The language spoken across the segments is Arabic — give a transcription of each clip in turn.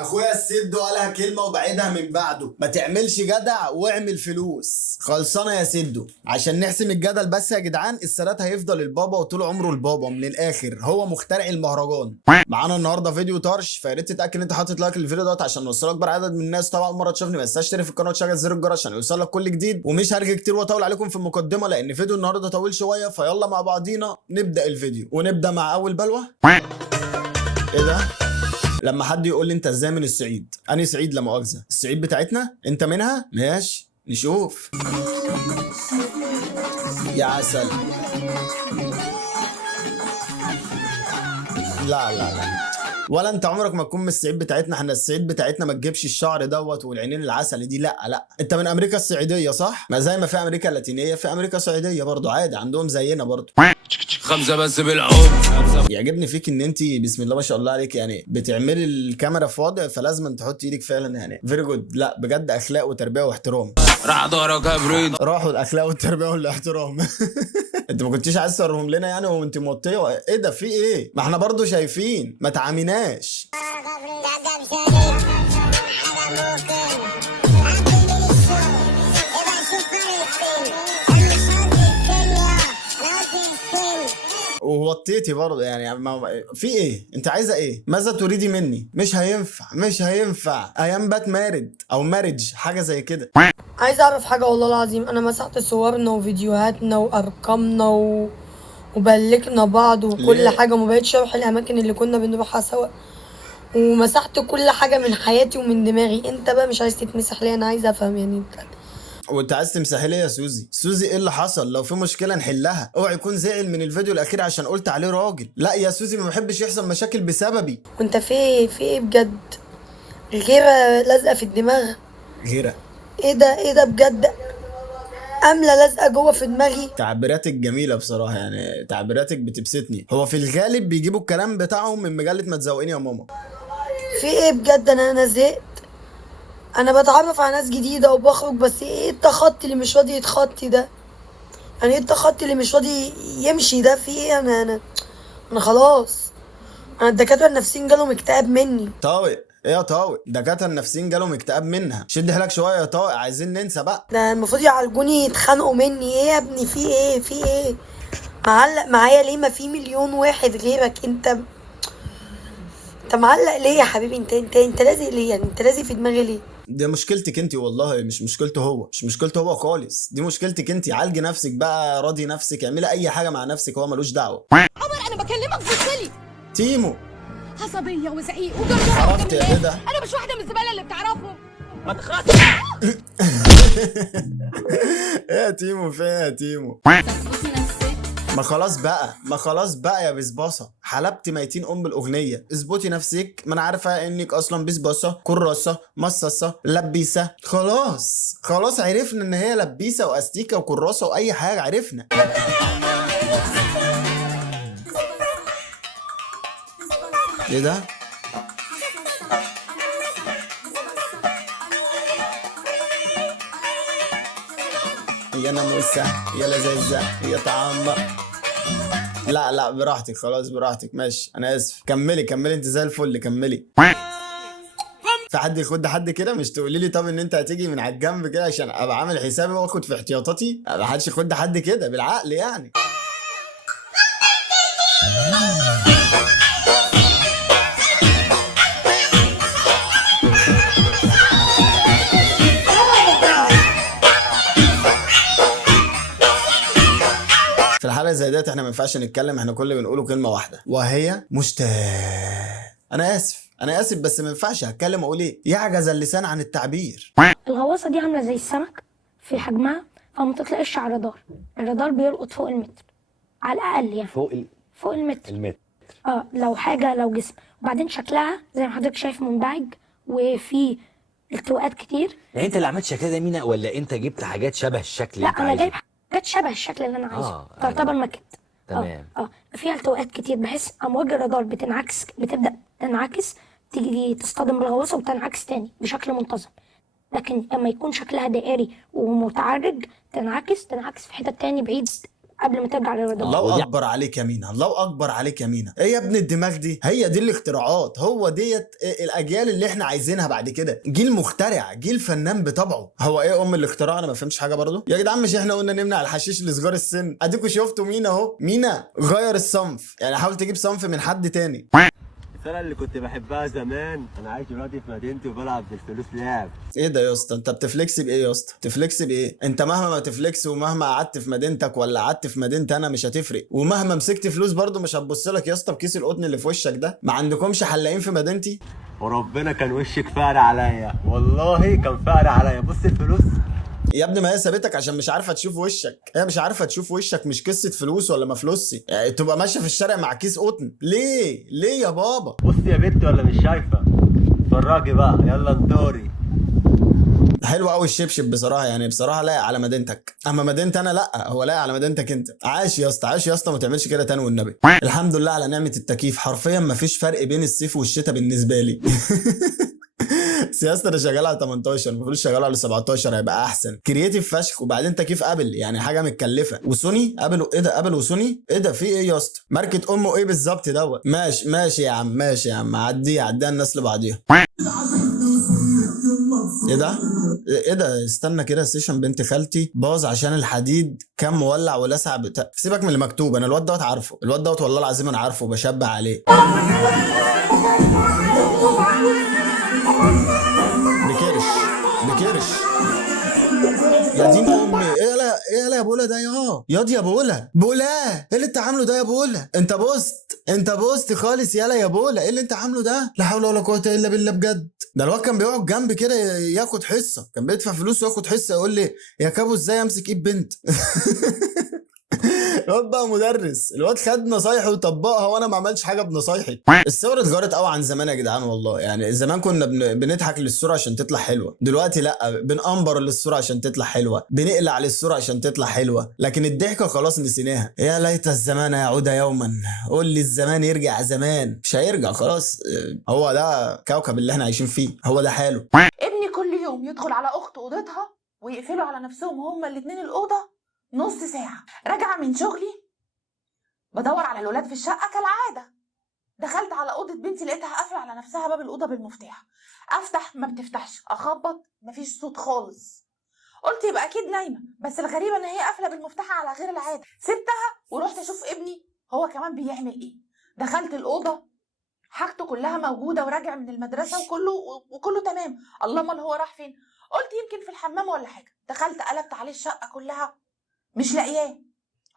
اخويا السيد قالها كلمه وبعدها من بعده، ما تعملش جدع واعمل فلوس. خلصانه يا سيدو. عشان نحسم الجدل بس يا جدعان، السادات هيفضل البابا وطول عمره البابا من الاخر، هو مخترع المهرجان. معانا النهارده فيديو طرش، فيا ريت تتاكد ان انت حاطط لايك للفيديو دوت عشان نوصل اكبر عدد من الناس. طبعا مره تشوفني بس اشترك في القناه وتشغل زر الجرس عشان يوصلك كل جديد. ومش هرجع كتير واطول عليكم في المقدمه لان فيديو النهارده طويل شويه، فيلا مع بعضينا نبدا الفيديو. ونبدا مع اول بلوه. ايه ده؟ لما حد يقول لي انت ازاي من الصعيد، انهي صعيد؟ لا مؤاخذه، الصعيد بتاعتنا انت منها؟ ماشي نشوف. يا عسل. لا لا لا، ولا انت عمرك ما تكون من الصعيد بتاعتنا. احنا الصعيد بتاعتنا ما تجيبش الشعر دوت والعينين العسل دي، لا لا. انت من امريكا الصعيديه صح؟ ما زي ما في امريكا اللاتينيه في امريكا الصعيديه برضو عادي، عندهم زينا برضو. خمسة بس بالعود. يعجبني فيك ان انت بسم الله ما شاء الله عليك، يعني بتعملي الكاميرا في وضع فلازم تحطي ايدك فعلا، يعني فيري جود. لا بجد اخلاق وتربيه واحترام. راح دورك يا بريد. راحوا الاخلاق والتربيه والاحترام. انت ما كنتيش عايز توريهم لنا يعني وانت موطيه؟ ايه ده؟ في ايه؟ ما احنا برضو شايفين، ما تعاميناش. ووطيتي برضه يعني في ايه؟ انت عايزه ايه؟ ماذا تريدي مني؟ مش هينفع مش هينفع. ايام بات مارد او مارج حاجه زي كده. عايز اعرف حاجة والله العظيم، انا مسحت صورنا وفيديوهاتنا وارقامنا وبلكنا بعض وكل ليه؟ حاجة، وما بقتش اروح الاماكن اللي كنا بنروحها سوا، ومسحت كل حاجة من حياتي ومن دماغي. انت بقى مش عايز تتمسح ليه؟ انا عايز افهم يعني انت. وانت عايز تمسحي ليه يا سوزي؟ سوزي ايه اللي حصل؟ لو في مشكله نحلها. اوعي يكون زعل من الفيديو الاخير عشان قلت عليه راجل. لا يا سوزي، ما بحبش يحصل مشاكل بسببي. وانت في ايه بجد؟ غيرة لازقة في الدماغ. غيره؟ ايه ده بجد؟ املة لازقة جوه في دماغي. تعبيراتك جميله بصراحه، يعني تعبيراتك بتبسطني. هو في الغالب بيجيبوا الكلام بتاعهم من مجله ما تزوقيني يا ماما. في ايه بجد؟ انا زهقت. انا بتعرف على ناس جديدة وبخرج، بس ايه التخطي اللي مش راضي يتخطي ده؟ يعني ايه التخطي اللي مش راضي يمشي ده؟ في ايه؟ انا خلاص. انا الدكاترة النفسيين جالهم اكتئاب مني. طارق ايه يا طارق؟ دكاتره النفسيين جالهم اكتئاب منها؟ شد حيلك شويه يا طارق، عايزين ننسى بقى. ده المفروض يعالجوني يتخانقوا مني. ايه يا ابني؟ في ايه معلق معايا ليه؟ ما في مليون واحد غيرك. انت معلق ليه يا حبيبي؟ انت لازق ليه؟ يعني انت لازق في دماغي ليه؟ دي مشكلتك انت والله، مش مشكلته هو، مش مشكلته هو خالص. دي مشكلتك انت. عالجي نفسك بقى، راضي نفسك، اعملي اي حاجه مع نفسك، هو ملوش دعوه. عمر انا بكلمك بصلي. تيمو. عصبيه وزعيق وجرجره. عرفت يا كده. انا مش واحده من الزباله اللي بتعرفهم. ما تخافش. ايه يا تيمو؟ فين يا تيمو؟ تظبطي نفسك. ما خلاص بقى، ما خلاص بقى يا بسباصه، حلبت ميتين بالاغنيه. اظبطي نفسك، ما انا عارفه انك اصلا بسباصه كراسه مصاصه لبيسه. خلاص خلاص عرفنا ان هي لبيسه واستيكه وكراسه واي حاجه، عرفنا. ايه ده؟ يا ناموسه يا لذيذه يا طعامه. لا لا براحتك، خلاص براحتك، ماشي انا اسف. كملي كملي، انت زي الفل، كملي. في حد يخد حد كده؟ مش تقولي لي طب ان انت هتيجي من على الجنب كده عشان ابقى عامل حسابي واخد في احتياطاتي؟ ما حدش يخد حد كده بالعقل يعني. في الحالة زي ديت احنا ما ينفعش نتكلم، احنا كل اللي بنقوله كلمة واحدة وهي مشتاق. انا اسف انا اسف، بس ما ينفعش هتكلم اقول ايه؟ يعجز اللسان عن التعبير. الغواصة دي عاملة زي السمك في حجمها، فما تطلقش على الرادار. الرادار بيلقط فوق المتر على الأقل، يعني فوق المتر. لو حاجة، لو جسم. وبعدين شكلها زي ما حضرتك شايف منبعج وفي التواءات كتير. يعني انت اللي عملت شكلها ده مينا، ولا انت جبت حاجات شبه الشكل اللي لا، انت أنا عايزه؟ جايب حاجات شبه الشكل اللي أنا عايزه. تعتبر ماكت. تمام. فيها التواءات كتير بحيث أمواج الرادار بتبدأ تنعكس، تيجي تصطدم بالغواصة وتنعكس تاني بشكل منتظم. لكن لما يكون شكلها دائري ومتعرج تنعكس في حتة تاني بعيد قبل ما ترجع للرضاعة. الله اكبر عليك يا مينا، الله اكبر عليك يا مينا. ايه يا ابن الدماغ دي؟ هي دي الاختراعات، هو ديت الاجيال اللي احنا عايزينها بعد كده. جيل مخترع، جيل فنان بطبعه. هو ايه الاختراع؟ انا ما فهمش حاجه برضه يا جدعان. مش احنا قلنا نمنع الحشيش لصغار السن؟ اديكوا شفتوا مينا اهو. مينا غير الصنف، يعني حاول تجيب صنف من حد تاني. السنة اللي كنت بحبها زمان، انا عايش دلوقتي في مدينتي وبلعب بالفلوس لعب. ايه ده يا اسطى؟ انت بتفلكس بايه يا اسطى؟ تفلكس بايه؟ انت مهما ما تفلكس ومهما قعدت في مدينتك ولا قعدت في مدينتي انا مش هتفرق، ومهما مسكت فلوس برضه مش هتبص لك يا اسطى بكيس القطن اللي في وشك ده. ما عندكمش حلاقين في مدينتي؟ وربنا كان وشك فقر عليا، والله كان فقر عليا. بص الفلوس يا ابني ما هي سابتك عشان مش عارفه تشوف وشك. هي مش عارفه تشوف وشك، مش قصه فلوس ولا ما فلوسي. يعني تبقى ماشيه في الشارع مع كيس قطن ليه؟ ليه يا بابا؟ بص يا بنت ولا مش شايفة؟ اتفرجي بقى يلا انطوري. حلو قوي الشبشب بصراحه، يعني بصراحه لايق على مدينتك. اما مدينتي انا لا، هو لايق على مدينتك انت. عاش يا اسطى، عاش يا اسطى، ما تعملش كده تاني والنبي. الحمد لله على نعمه التكييف، حرفيا ما فيش فرق بين الصيف والشتاء بالنسبه لي. سياسة انا شغال على 18، المفروض شغال على 17 هيبقى احسن. كرييتيف فشخ. وبعدين تكييف ابل يعني حاجه متكلفه، وسوني ابل. ايه ده ابل وسوني؟ ايه ده في ايه يا اسطى؟ ماركه امه ايه بالظبط دوت؟ ماشي يا عم، ماشي يا عم، عديها الناس لبعضيها. ايه ده؟ ايه ده؟ استنى كده، سيشن بنت خالتي باظ عشان الحديد كان مولع ولسع سيبك من اللي مكتوب. انا الواد دوت عارفه، الواد دوت والله العظيم انا عارفه وبشبع عليه. بكرش يا دين امي. ايه لا يا بولا ده ياض يا بولا ايه اللي انت عامله ده يا بولا؟ انت بوست خالص يالا يا بولا. ايه اللي انت عامله ده؟ لا حول ولا قوه الا بالله بجد. ده الواد كان بيقعد جنبي كده ياخد حصه، كان بيدفع فلوس وياخد حصه، يقول لي يا كابو ازاي امسك ايد بنت. الواد بقى مدرس، الواد خد نصايحي وطبقها وانا ما عملتش حاجه بنصايحي. الصور اتغيرت قوي عن زمان يا جدعان والله. يعني زمان كنا بنضحك للصوره عشان تطلع حلوه، دلوقتي لا، بنقنبر للصوره عشان تطلع حلوه، بنقلع للصوره عشان تطلع حلوه، لكن الضحكه خلاص نسيناها. يا ليت الزمان يعود يوما. قول لي الزمان يرجع زمان، مش هيرجع خلاص. هو ده كوكب اللي احنا عايشين فيه، هو ده حاله. ابني كل يوم يدخل على اخت اوضتها ويقفلوا على نفسهم هما الاتنين الاوضه نص ساعه. راجعه من شغلي بدور على الولاد في الشقه كالعاده، دخلت على اوضه بنتي لقيتها قافله على نفسها باب الاوضه بالمفتاح. افتح ما بتفتحش، اخبط مفيش صوت خالص. قلت يبقى اكيد نايمه، بس الغريبه ان هي قافله بالمفتاح على غير العاده. سبتها ورحت اشوف ابني هو كمان بيعمل ايه. دخلت الاوضه حاجته كلها موجوده وراجع من المدرسه وكله تمام. الله امال هو راح فين؟ قلت يمكن في الحمام ولا حاجه. دخلت قلبت عليه الشقه كلها مش لاقياه.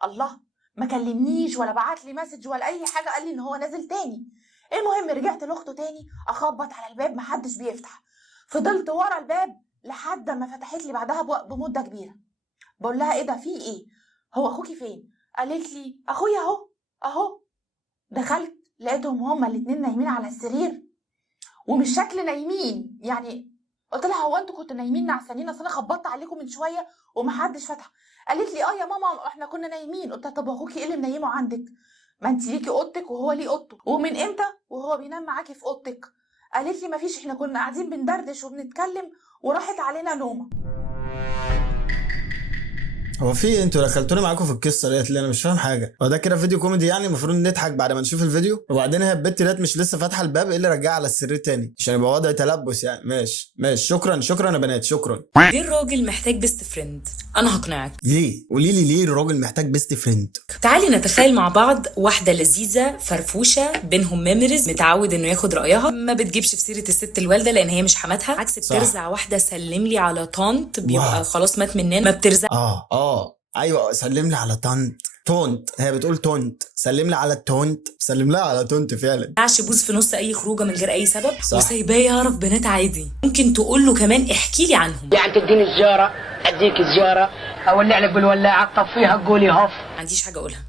الله، ما كلمنيش ولا بعت لي مسج ولا اي حاجه، قال لي ان هو نازل تاني. المهم رجعت لاخته تاني اخبط على الباب محدش بيفتح. فضلت ورا الباب لحد ما فتحت لي بعدها بمده كبيره. بقول لها ايه ده في ايه؟ هو اخوكي فين؟ قالت لي اخويا اهو. دخلت لقيتهم هما الاتنين نايمين على السرير، ومش شكل نايمين يعني. قلت لها هو انتوا كنتوا نايمين نعسانين؟ اصل انا خبطت عليكم من شويه ومحدش فتح. قالت لي يا ماما احنا كنا نايمين. قلت لها طب اخوكي ايه اللي منيمه عندك؟ ما انت ليكي اوضتك وهو ليه اوضته، ومن امتى وهو بينام معاكي في اوضتك؟ قالت لي مفيش، احنا كنا قاعدين بندردش وبنتكلم وراحت علينا نومه. هو في انتوا دخلتوني معاكم في القصه ديت اللي انا مش فاهم حاجه؟ هو ده كده فيديو كوميدي يعني؟ المفروض نضحك بعد ما نشوف الفيديو؟ وبعدين هي البت ديت مش لسه فاتحه الباب؟ ايه اللي رجعها على السرير تاني؟ عشان يبقى وضع تلبس يعني. ماشي شكرا يا بنات، شكرا. ليه الراجل محتاج بيست فريند؟ انا هقنعك. ليه؟ قولي لي ليه الراجل محتاج بيست فريند؟ تعالي نتخيل مع بعض واحده لذيذه فرفوشه بينهم ميموريز، متعود انه ياخد رايها، ما بتجيبش في سيره الست الوالده لان هي مش حماتها، عكس بترزع واحده سلم لي على طنط بيبقى خلاص مات مننا، ما بترزع. ايوه سلم لي على تونت. هي بتقول تونت، سلم لي على التونت، سلم لها على تونت فعلا. ما ينفعش يبوظ في نص اي خروجه من غير اي سبب، وسايباه يعرف بنات عادي. ممكن تقول له كمان احكي لي عنهم، يعني تديني سجاره اديك سجاره، اولع لك بالولاعه تطفيها تقولي هف. ما عنديش حاجه اقولها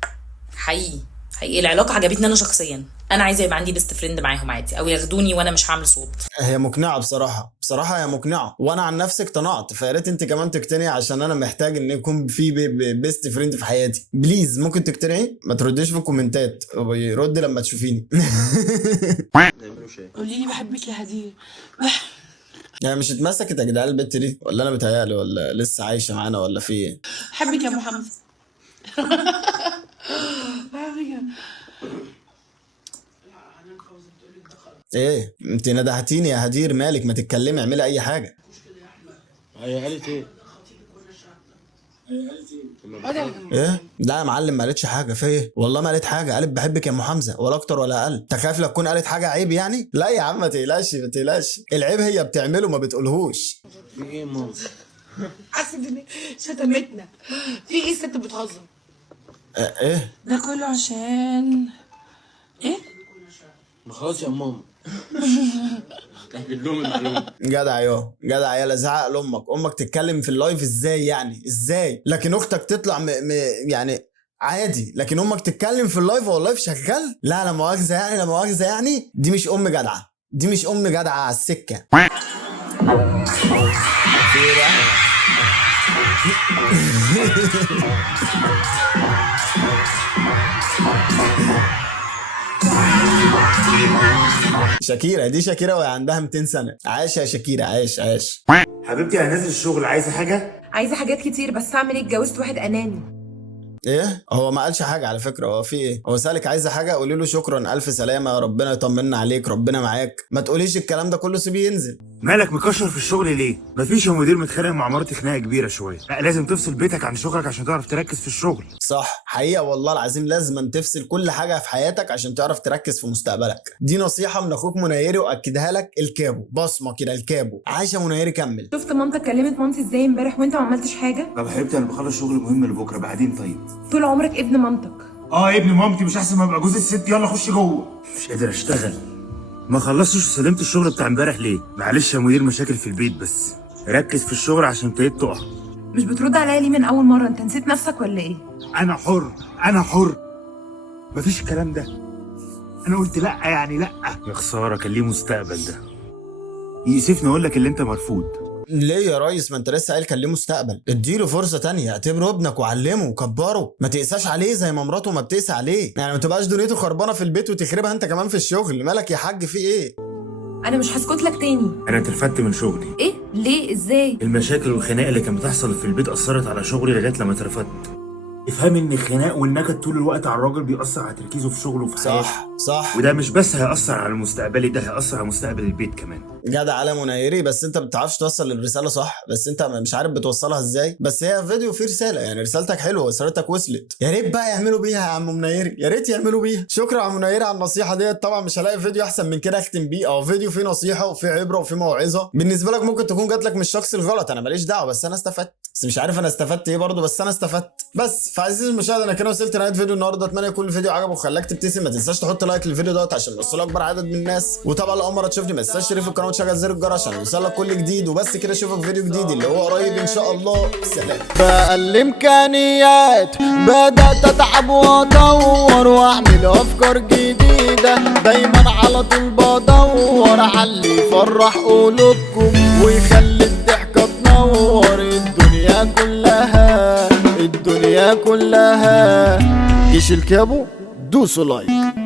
حقيقي. العلاقه عجبتني انا شخصيا، انا عايزه يبقى عندي بيست فريند معاهم عادي، او ياخدوني وانا مش هعمل صوت. هي مقنعه بصراحه هي مقنعه، وانا عن نفسي اقتنعت، فيا ريت انت كمان تقتنعي عشان انا محتاج ان يكون في بيست فريند في حياتي. بليز ممكن تقتنعي؟ ما ترديش في الكومنتات، رد لما تشوفيني. قولي لي بحبك يا هديه. يعني مش اتمسكت يا جدعان البت دي؟ ولا انا بتهيألي؟ ولا لسه عايشه معانا؟ ولا في ايه؟ بحبك يا ابو حمزه. ايه انت ندهتيني يا هدير، مالك؟ ما تتكلمي، اعملي اي حاجه. هي قالت ايه؟ ايه؟ لا يا معلم ما قالتش حاجه. في ايه؟ والله ما قالت حاجه. قالت بحبك يا ام حمزه، ولا اكتر ولا اقل. انت خايف لو تكون قالت حاجه عيب يعني؟ لا يا عم ما تقلقش ما تقلقش، العيب هي بتعمله ما بتقولهوش. في ايه ماما؟ حاسس ان شتمتنا. في ايه الست بتهزر؟ ايه؟ ده كله عشان ايه؟ ما خلاص يا ماما. تأكد لهم المعلومة. جدع جدع يا زعق لامك. امك تتكلم في اللايف ازاي يعني؟ ازاي؟ لكن اختك تطلع يعني عادي، لكن امك تتكلم في اللايف وهو اللايف شغال؟ لا مؤاخذه يعني، لا مؤاخذه يعني، دي مش ام جدعه، دي مش ام جدعه على السكه. في ايه بقى؟ شاكيرا دي شاكيرا وهي عندها 200 سنه. عاش يا شاكيرا، عاش عاش. حبيبتي انا نازل الشغل، عايزه حاجه؟ عايزه حاجات كتير، بس اعمل ايه؟ اتجوزت واحد اناني. ايه؟ هو ما قالش حاجه على فكره. هو في ايه؟ هو سالك عايزه حاجه؟ قولي له شكرا الف سلامه، ربنا يطمنا عليك، ربنا معاك. ما تقوليش الكلام ده كله، سيبيه ينزل. مالك مكشر في الشغل ليه؟ مفيش يا مدير متخانق مع مراتي خناقه كبيره شويه، لا لازم تفصل بيتك عن شغلك عشان تعرف تركز في الشغل. صح، حقيقه والله العظيم لازم تفصل كل حاجه في حياتك عشان تعرف تركز في مستقبلك. دي نصيحه من اخوك منيري واكدها لك الكابو، بصمه كده الكابو. عاش يا منيري، كمل. شفت مامتك كلمت مامتي ازاي امبارح وانت ما عملتش حاجه؟ طب حبيبتي انا بخلص شغل مهم لبكره، بعدين طيب. طول عمرك ابن مامتك. ابن مامتي، مش احسن ما ابقى جوز الست؟ يلا خش جوه. مش قادر اشتغل. ما خلصتش وسلمت الشغل بتاع امبارح ليه؟ معلش يا مدير، مشاكل في البيت بس. ركز في الشغل عشان ابتديت تقع. مش بترد عليا ليه من اول مره؟ انت نسيت نفسك ولا ايه؟ انا حر، انا حر، مفيش الكلام ده. انا قلت لا يعني لا. يا خساره كان ليه مستقبل ده. يسيفني اقول لك اللي انت مرفوض. ليه يا ريس؟ ما انت لسه قايل كان ليه مستقبل. اديله فرصه تانية، اعتبره ابنك وعلمه وكبره، ما تقساش عليه زي ما مراته ما بتقسى عليه. يعني ما تبقاش دنيته خربانه في البيت وتخربها انت كمان في الشغل. مالك يا حاج؟ في ايه؟ انا مش هسكت لك تاني. انا اترفدت من شغلي. ايه؟ ليه؟ ازاي؟ المشاكل والخناق اللي كانت بتحصل في البيت اثرت على شغلي لغايه لما اترفدت. افهم ان الخناق والنكد طول الوقت على الراجل بيأثر على تركيزه في شغله وفي حياته. صح. وده مش بس هيأثر على مستقبلي، ده هيأثر على مستقبل البيت كمان. جدع على منيري، بس انت ما بتعرفش توصل الرساله صح، بس انت مش عارف بتوصلها ازاي. بس هي فيديو فيه رساله، يعني رسالتك حلوه ورسالتك وصلت. يا ريت بقى يعملوا بيها يا عم منيري، يا ريت يعملوا بيها. شكرا يا عم منيري على النصيحه ديت. طبعا مش هلاقي فيديو احسن من كده اختم بيه، او فيديو فيه نصيحه وفيه عبره وفيه موعظه. بالنسبه لك ممكن تكون جات لك من الشخص الغلط، انا ماليش دعوه، بس انا استفدت. بس مش عارف انا استفدت ايه برضه، بس انا استفدت. بس فعزيزي المشاهد انا كده وصلت لنهايه فيديو النهارده. اتمنى يكون الفيديو عجبك وخلاك تبتسم. ما تنساش تحط لايك للفيديو دوت عشان يوصل اكبر عدد من الناس. وطبعا لو اول مره تشوفني ما تنساش تشترك في القناه وتشغل زر الجرس عشان يوصلك كل جديد. وبس كده اشوفك فيديو جديد اللي هو قريب ان شاء الله. سلام. بقى الامكانيات بدات اتعب وادور واعمل افكار جديده، دايما على طول بدور على اللي يفرح قلوبكم ويخلي الضحكه تنور الدنيا كلها، الدنيا كلها. جيش الكابو، دوسوا لايك.